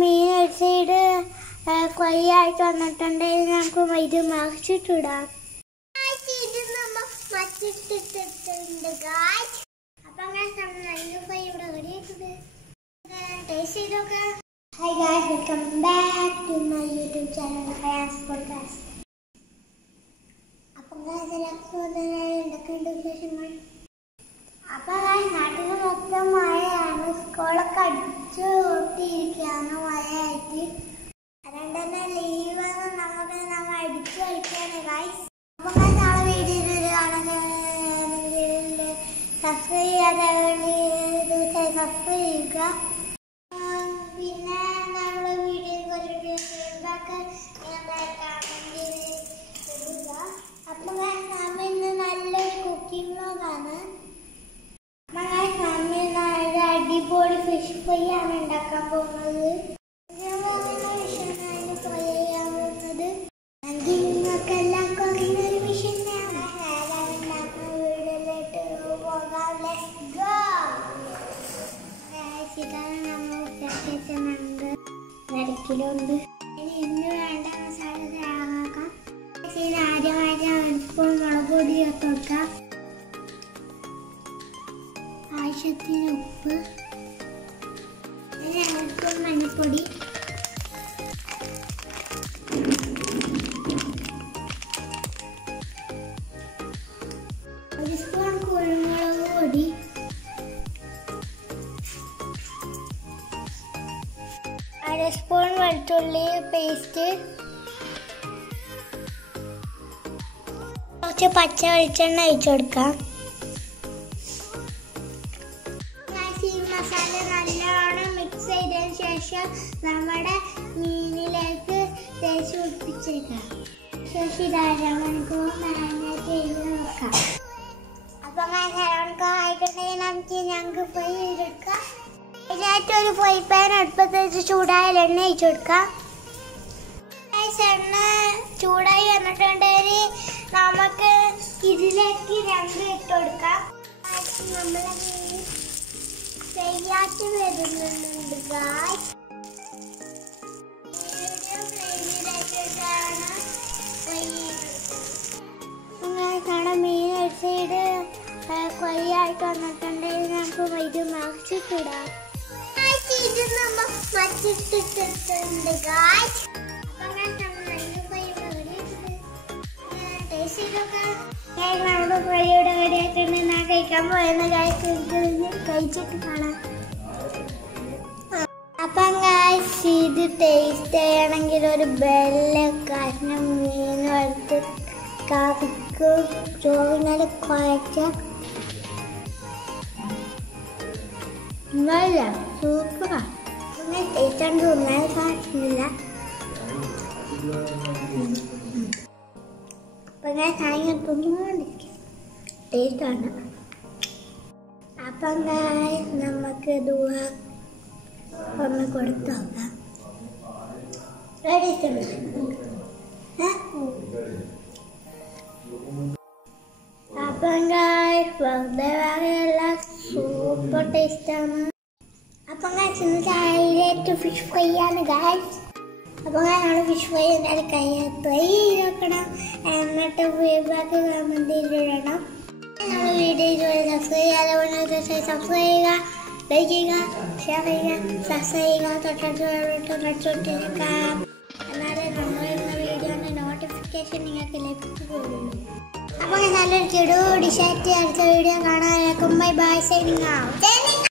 മീൻ side കൊയ്യായിട്ട് വന്നിട്ടുണ്ടെങ്കിൽ നമുക്ക് ഇത് മറിച്ചിട്ടിടാം. Hi guys, welcome back to my YouTube channel, Haya's Podcast. അപ്പോൾ guys, എന്തൊക്കെയുണ്ട് വിശേഷങ്ങൾ? അപ്പോൾ guys, നാട്ടിൽ മൊത്തം മഴയാണ്. സ്കൂളൊക്കെ അടിച്ചു ഒട്ടിയിരിക്കുകയാണ് മഴയായിട്ട്. അതുകൊണ്ട് തന്നെ ലീവാണ് നമ്മൾ അടിച്ചു കളിക്കുകയാണ് guys. അപ്പോൾ guys, നാളെ വീഡിയോയിൽ കാണുകയാണെങ്കിൽ സബ്സ്ക്രൈബ് ചെയ്യാതെ സബ്സ്ക്രൈബ് ചെയ്യുക. പിന്നെ നമ്മുടെ വീഡിയോ കുറച്ച് ഫീഡ്ബാക്ക് ഇടുക. അപ്പോൾ നമ്മൾ ഇന്ന് നല്ലൊരു കുക്കിംഗ് വ്ലോഗാണ്. നമ്മൾ അടിപൊളി ഫിഷ് ഫ്രൈ ആണ് ഉണ്ടാക്കാൻ പോകുന്നത്. ഫ്രൈ ചെയ്യാൻ പോകുന്നത് നിങ്ങൾക്ക് എല്ലാവർക്കും അറിയുന്ന ഒരു വിഷയം തന്നെയാണ്. ഉണ്ടാക്കുന്ന വീഡിയോയിലോട്ട് പോകാം. Let's go. ഇതാണ് നമ്മൾ വരക്കിലുണ്ട്. ഇന്ന് വേണ്ട മസാല തയ്യാറാക്കാം. ആദ്യമായിട്ട് 1 സ്പൂൺ മുളക് പൊടി ചേർത്ത് കൊടുക്കാം. ആവശ്യത്തിന് ഉപ്പ്, 2 സ്പൂൺ മഞ്ഞൾപ്പൊടി, 1 സ്പൂൺ കുരുമുളക് പൊടി, 1 സ്പൂൺ വെളുത്തുള്ളി പേസ്റ്റ്, കുറച്ച് പച്ച വെളിച്ചെണ്ണ ഒഴിച്ചു കൊടുക്കാം. ഈ മസാല നല്ലോണം മിക്സ് ചെയ്തതിന് ശേഷം നമ്മുടെ മീനിലേക്ക് തേച്ച് പിടിപ്പിച്ചേക്കാം. ശേഷം ഇത് 1/2 മണിക്കൂർ മാരിനേറ്റ് ചെയ്ത് വെക്കാം. അപ്പം 1/2 മണിക്കൂർ ആയിട്ടുണ്ടെങ്കിൽ ഞങ്ങൾക്ക് ഫ്രൈ ചെയ്തെടുക്കാം. ഇതിനായിട്ട് ഒരു ഫ്രൈ പാൻ അടുപ്പത്ത് വെച്ച് ചൂടായ എണ്ണ ഒഴിച്ചു കൊടുക്കാം. എണ്ണ ചൂടായി വന്നിട്ടുണ്ടെങ്കിൽ നമുക്ക് ഇതിലേക്ക് 2 ഇട്ട് കൊടുക്കാം. നമ്മൾ ഫ്രൈയായിട്ട് വരുന്നുണ്ട് ഗായ്സ്. നമ്മുടെ മീൻ സൈഡ് കൊയ്യായിട്ട് വന്നിട്ടുണ്ടെങ്കിൽ നമുക്ക് ഇത് മറിച്ചിട്ടിടാം. നമ്മുടെ ഫ്രൈയുടെ റെഡിയായിട്ടുണ്ട്. ഞാൻ കഴിക്കാൻ പോയെന്ന് കഴിച്ചിട്ട് കാണാം. അപ്പം ഗായ്സ്, ഇത് ടേസ്റ്റ് ചെയ്യണമെങ്കിൽ ഒരു കഷ്ണം മീൻ വറുത്ത് കറിക്ക് ചോറിനാൽ കുഴച്ച സൂപ്പറാ. ടേസ്റ്റ് ആണ് തോന്നാൻ സാധിക്കുന്നില്ല. അപ്പം ഞാൻ സാധനം തോന്നുകൊണ്ടിരിക്കും. ടേസ്റ്റാണ്. അപ്പം നമുക്ക് ഒന്ന് കൊടുത്തു നോക്കാം. അപ്പം വെറുതെ പറയല്ല, സൂപ്പർ ടേസ്റ്റാണ്. അപ്പം ഇന്ന് ചായയിലേക്ക് ഫിഷ് ഫ്രൈ ആണ് ഗായ്സ്. അപ്പോൾ ഞങ്ങൾ ഫിഷ് ഫ്രൈ ട്രൈ ചെയ്ത് നോക്കണം. എന്നിട്ട് ഫീഡ്ബാക്ക് കമൻറ്റിൽ ഇടണം. നമ്മൾ വീഡിയോ സബ്സ്ക്രൈബ് ചെയ്യാതെ സബ്സ്ക്രൈബ് ചെയ്യുക, ലൈക്ക് ചെയ്യുക, ഷെയർ ചെയ്യുക, സബ്സ്ക്രൈബ് ചെയ്യുക, തൊട്ടിരിക്കുക. എന്നാലേ നമ്മളിരുന്ന വീഡിയോൻ്റെ നോട്ടിഫിക്കേഷൻ നിങ്ങൾക്ക് ലഭിക്കുകയുള്ളൂ. അപ്പോൾ നല്ലൊരു ചെടു ഡിഷായിട്ട് അടുത്ത വീഡിയോ കാണാൻ. Bye bye, signing out.